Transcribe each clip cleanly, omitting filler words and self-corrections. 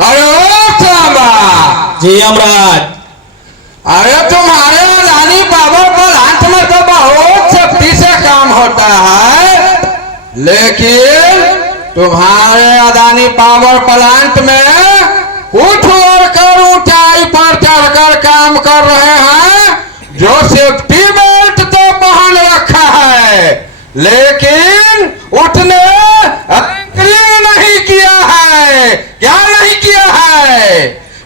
अरे जी यमराज। अरे तुम्हारे अदानी पावर प्लांट में तो बहुत सख्ती से काम होता है, लेकिन तुम्हारे अदानी पावर प्लांट में कुछ वर्कर ऊंचाई पर चढ़कर काम कर रहे हैं जो सेफ्टी बेल्ट तो पहन रखा है, लेकिन उठने एंकरिंग नहीं किया है। क्या नहीं किया है?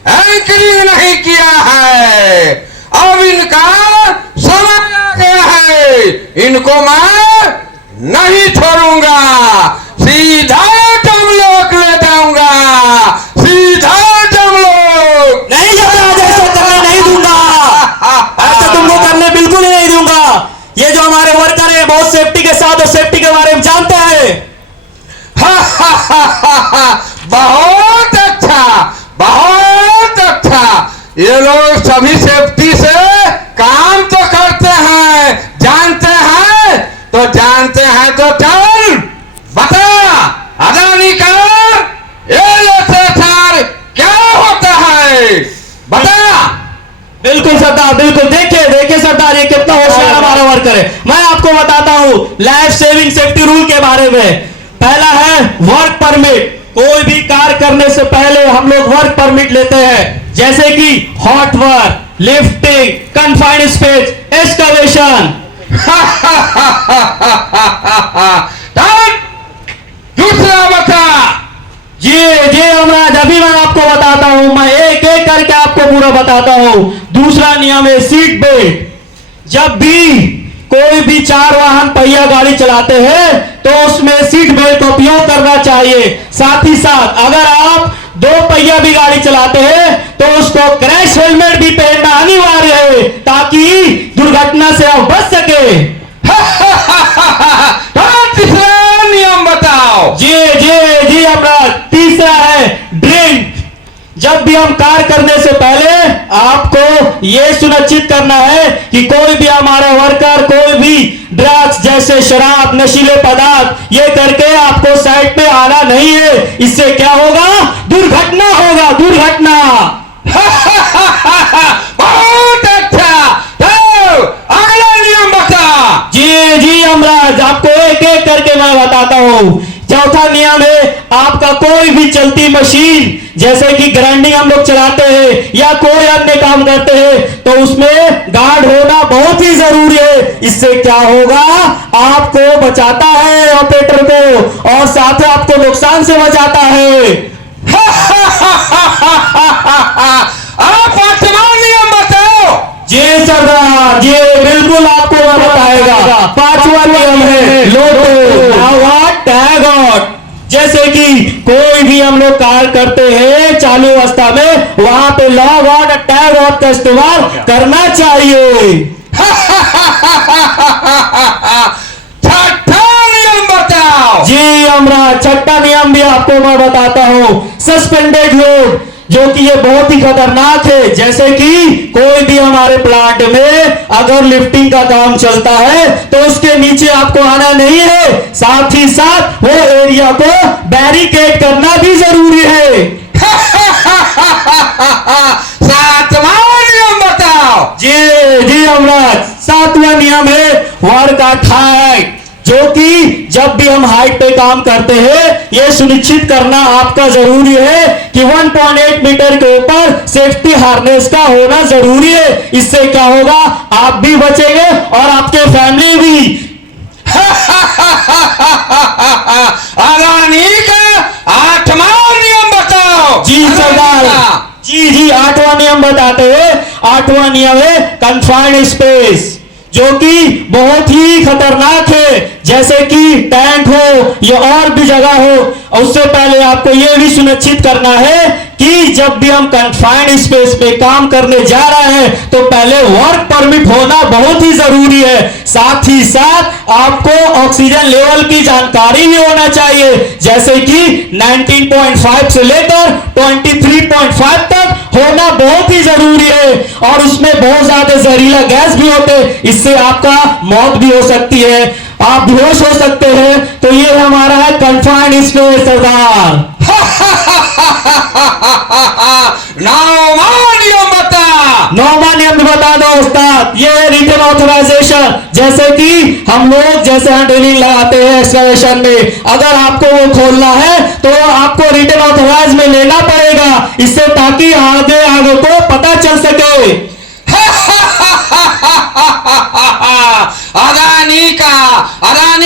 एंकरिंग नहीं किया है। अब इनका समय आ गया है, इनको मैं नहीं छोड़ूंगा, सीधा जमलोक ले जाऊंगा, सीधा जमलोक। नहीं यमराज, ऐसा करने नहीं दूंगा, ऐसा तुमको करने बिल्कुल ही नहीं दूंगा। ये जो हमारे वर्कर है बहुत सेफ्टी के साथ और सेफ्टी के बारे में जानते हैं। बहुत अच्छा, बहुत अच्छा। ये लोग सभी सेफ्टी से काम तो करते हैं, जानते हैं तो जानते हैं। तो चल बता, अदानी का एलएसएसआर क्या होता है, बता। बिल्कुल सरदार, बिल्कुल। देखिए देखिए सरदार, ये कितना होशियार हमारा वर्कर है। मैं आपको बताता हूँ लाइफ सेविंग सेफ्टी रूल के बारे में। पहला है वर्क परमिट। कोई भी कार्य करने से पहले हम लोग वर्क परमिट लेते हैं, जैसे कि hot work, lifting, confined space, excavation. दूसरा बता। जी जी यमराज, अभी मैं आपको बताता हूं, मैं एक एक करके आपको पूरा बताता हूं। दूसरा नियम है सीट बेल्ट। जब भी कोई भी चार वाहन पहिया गाड़ी चलाते हैं तो उसमें सीट बेल्ट का उपयोग करना चाहिए। साथ ही साथ अगर आप दो पहिया भी गाड़ी चलाते हैं तो उसको क्रैश हेलमेट भी पहनना अनिवार्य है, ताकि दुर्घटना से आप बच सके। तीसरा नियम बताओ। जी जी जी अपराध। तीसरा है ड्रिंक। जब भी हम कार्य करने से पहले आपको यह सुनिश्चित करना है कि कोई भी हमारा वर्कर कोई भी ड्रग्स जैसे शराब, नशीले पदार्थ ये करके आपको साइड पे आना नहीं है। इससे क्या होगा? दुर्घटना होगा, दुर्घटना। बहुत अच्छा। तो अगला नियम बता। जी जी यमराज, आपको एक एक करके मैं बताता हूं। चौथा नियम है आपका कोई भी चलती मशीन जैसे कि ग्राइंडिंग हम लोग चलाते हैं या कोई अन्य काम करते हैं तो उसमें गार्ड होना बहुत ही जरूरी है। इससे क्या होगा? आपको बचाता है ऑपरेटर को और साथ ही आपको नुकसान से बचाता है। आप पांचवा नियम बताओ। जी सरदार, जी बिल्कुल आपको मैं बताएगा। पांचवा नियम है लोटो टैग आउट। जैसे कि कोई भी हम लोग कार्य करते हैं चालू अवस्था में, वहां पे लॉग आउट और टैग आउट का इस्तेमाल करना चाहिए। छठा नियम बताओ। जी यमराज, छठा नियम भी आपको मैं बताता हूं। सस्पेंडेड लोड, जो कि ये बहुत ही खतरनाक है। जैसे कि कोई भी हमारे प्लांट में अगर लिफ्टिंग का काम चलता है तो उसके नीचे आपको आना नहीं है। साथ ही साथ वो एरिया को बैरिकेड करना भी जरूरी है। सातवां नियम बताओ। जी जी यमराज, सातवां नियम है वर्क एट हाइट। जो कि जब भी हम हाइट पे काम करते हैं यह सुनिश्चित करना आपका जरूरी है कि 1.8 मीटर के ऊपर सेफ्टी हार्नेस का होना जरूरी है। इससे क्या होगा? आप भी बचेंगे और आपके फैमिली भी। अदानी का आठवां नियम बताओ। जी सरदार, जी जी आठवां नियम बताते हैं। आठवां नियम है कन्फाइंड स्पेस, जो कि बहुत ही खतरनाक है। जैसे कि टैंक हो या और भी जगह हो, उससे पहले आपको यह भी सुनिश्चित करना है कि जब भी हम कन्फाइंड स्पेस पे काम करने जा रहे हैं तो पहले वर्क परमिट होना बहुत ही जरूरी है। साथ ही साथ आपको ऑक्सीजन लेवल की जानकारी भी होना चाहिए, जैसे कि 19.5 से लेकर 23.5 तक होना बहुत ही जरूरी है। और उसमें बहुत ज्यादा जहरीला गैस भी होते हैं, इससे आपका मौत भी हो सकती है। आप बेहोश हो सकते हैं। तो ये हमारा है कन्फाइंड स्पेस सरदार। नियम बता। नौवां नियम बता दो उस्ताद। ये है रिटन ऑथराइजेशन। जैसे कि हम लोग जैसे हम ड्रिलिंग लगाते हैं एक्सकवेशन में, अगर आपको वो खोलना है तो आपको रिटन ऑथराइज में लेना पड़ेगा, इससे ताकि आगे आगे को पता चल सके। अदानी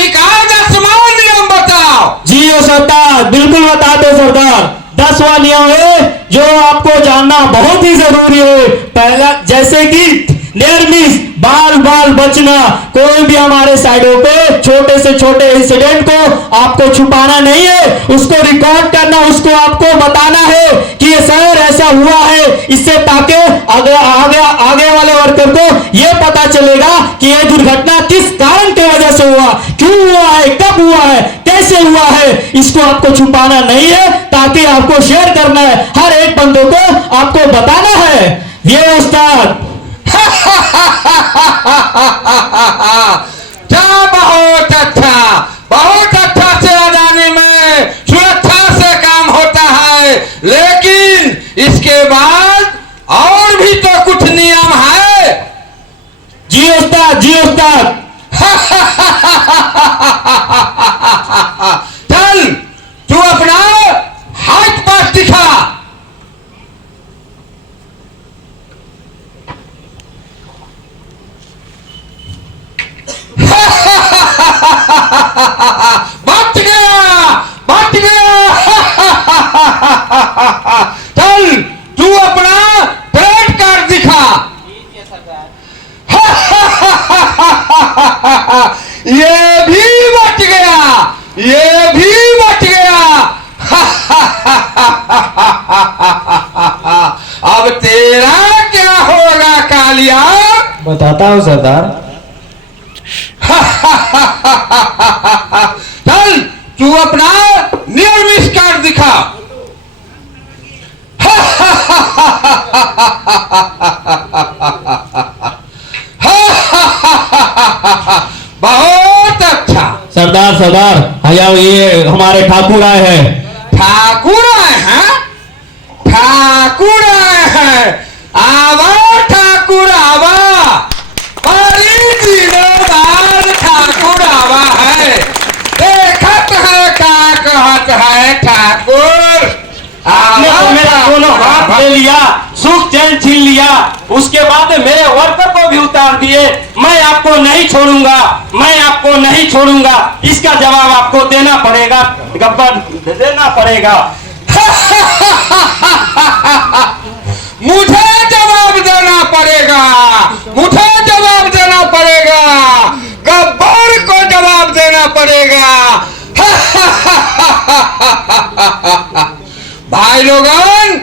का 10वां नियम बताओ। जी ओ सरदार, बिल्कुल बता दो सरदार। 10वां नियम है जो आपको जानना बहुत ही जरूरी है। पहला, जैसे कि नियर मिस, बाल बाल बचना। कोई भी हमारे साइडों पे छोटे से छोटे इंसिडेंट को आपको छुपाना नहीं है, उसको रिकॉर्ड करना, उसको आपको बताना है कि ये सर ऐसा हुआ है, इससे ताकि आगे वाले वर्कर को यह पता चलेगा कि यह दुर्घटना किस कारण की वजह से हुआ, क्यों हुआ है, कब हुआ है, कैसे हुआ है। इसको आपको छुपाना नहीं है, ताकि आपको शेयर करना है, हर एक बंदों को आपको बताना है। ये उस्ताद बहुत अच्छा से अदानी में सुरक्षा से काम होता है, लेकिन इसके बाद और भी तो कुछ नियम है। जी उस्ताद, जी उस्ताद। चल तू अपना हाथ पास दिखा। बच गया। चल तू अपना क्रेडिट कार्ड दिखा। ये भी बच गया। अब तेरा क्या होगा कालिया? बताता हूँ सरदार। चल तू अपना नियर मिस कार्ड दिखा। बहुत अच्छा सरदार, सरदार भैया, ये हमारे ठाकुर आए हैं। ठाकुर आए हैं। आवा ठाकुर आवा। बड़ी दिनों बाद ठाकुर आवा है। देखत है का कहत है ठाकुर। आपने तो मेरा दोनों हाथ ले लिया, सुख चैन छीन लिया, उसके बाद मेरे वर्कर को भी उतार दिए। मैं आपको नहीं छोड़ूंगा। इसका जवाब आपको देना पड़ेगा गब्बर, देना पड़ेगा। मुझे जवाब देना पड़ेगा। गब्बर को जवाब देना पड़ेगा। भाई लोगन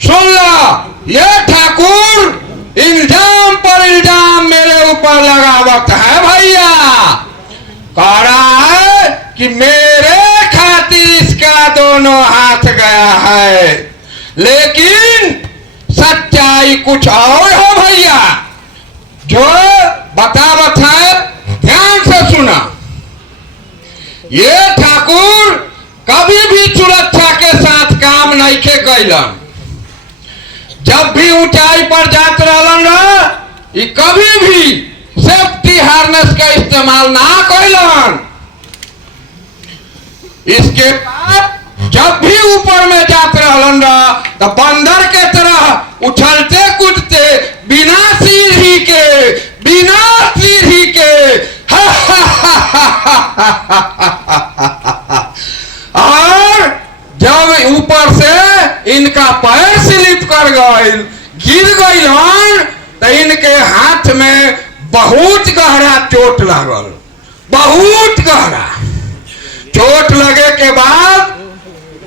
सुन लो, ये ठाकुर इल्जाम पर इल्जाम मेरे ऊपर लगावत है भैया। कह रहा है कि मेरे खातिर इसका दोनों हाथ गया है, लेकिन सच्चाई कुछ और है भैया। जो बतावत है ध्यान से सुना। ये ठाकुर कभी भी सुरक्षा के साथ काम नहीं के कैलन। जब भी ऊंचाई पर जात रहलन ये कभी भी सेफ्टी हार्नेस का इस्तेमाल ना कैलन। इसके बाद जब भी ऊपर में जात रहलन तो बंदर के तरह उछलते कूदते बिना सीढ़ी के और जब ऊपर से इनका पैर स्लिप कर गई, गिर गई, तो इनके हाथ में बहुत गहरा चोट लगल। बहुत गहरा चोट लगे के बाद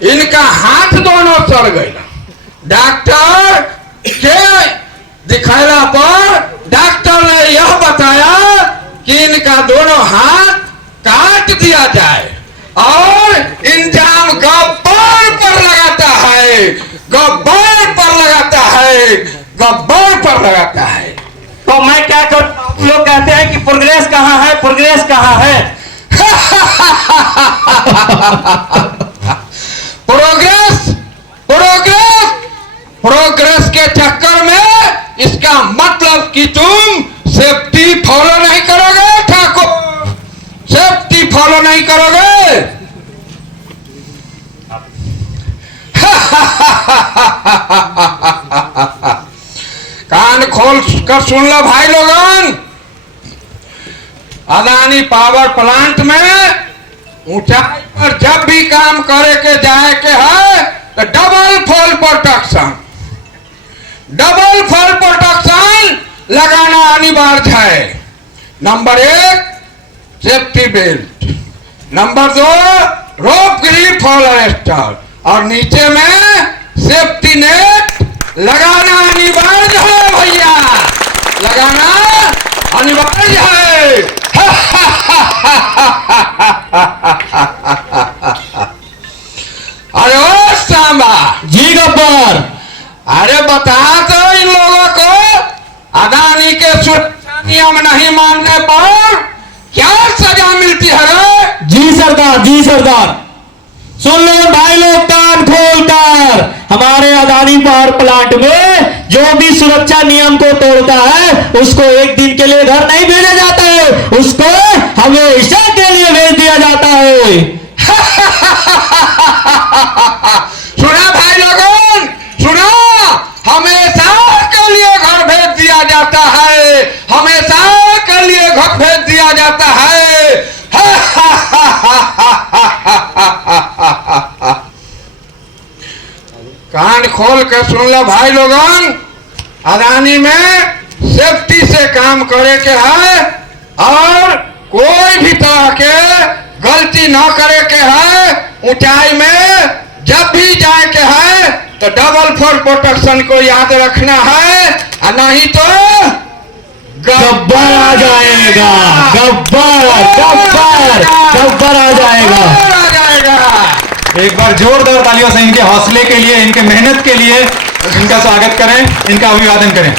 इनका हाथ दोनों सड़ गए। डॉक्टर के दिखाला पर डॉक्टर ने यह बताया कि इनका दोनों हाथ काट दिया जाए और इल्जाम गब्बर पर लगाता है। तो मैं क्या करता हूँ, लोग कहते हैं कि प्रोग्रेस कहाँ है, प्रोग्रेस कहाँ है? प्रोग्रेस प्रोग्रेस प्रोग्रेस के चक्कर में इसका मतलब कि तुम सेफ्टी फॉलो नहीं करोगे ठाकुर, सेफ्टी फॉलो नहीं करोगे। कान खोल कर सुन लो भाई लोगन, अदानी पावर प्लांट में ऊंचाई पर जब भी काम करे के जाए के है तो double fall protection, double fall protection लगाना अनिवार्य है। नंबर 1 सेफ्टी बेल्ट, नंबर 2 रोप ग्रिप फॉल अरेस्टर, और नीचे में सेफ्टी नेट लगाना अनिवार्य है भैया, लगाना अनिवार्य है। अरे ओ सांबा जी गब्बर, अरे बता दो इन लोगों को अदानी के सुरक्षा नियम नहीं मानने पर क्या सजा मिलती है रे? जी सरदार, जी सरदार। सुन लो भाई लोग कान खोलकर, हमारे अदानी पावर प्लांट में जो भी सुरक्षा नियम को तोड़ता है उसको एक दिन के लिए घर नहीं भेजा जाता है, उसको हमेशा के लिए भेज दिया जाता है। सुना भाई लोगों, सुना, हमेशा के लिए घर भेज दिया जाता है, हमेशा के लिए घर भेज दिया जाता है। कान खोल के सुन लो भाई लोगन, अदानी में सेफ्टी से काम करे के है और कोई भी तरह के गलती न करे के है। ऊंचाई में जब भी जाए के है तो डबल फॉल प्रोटेक्शन को याद रखना है, और नहीं तो गब्बर आ जाएगा, गब्बर गब्बर गब्बर आ जाएगा, आ जाएगा। एक बार जोरदार तालियों से इनके हौसले के लिए, इनके मेहनत के लिए इनका स्वागत करें, इनका अभिवादन करें।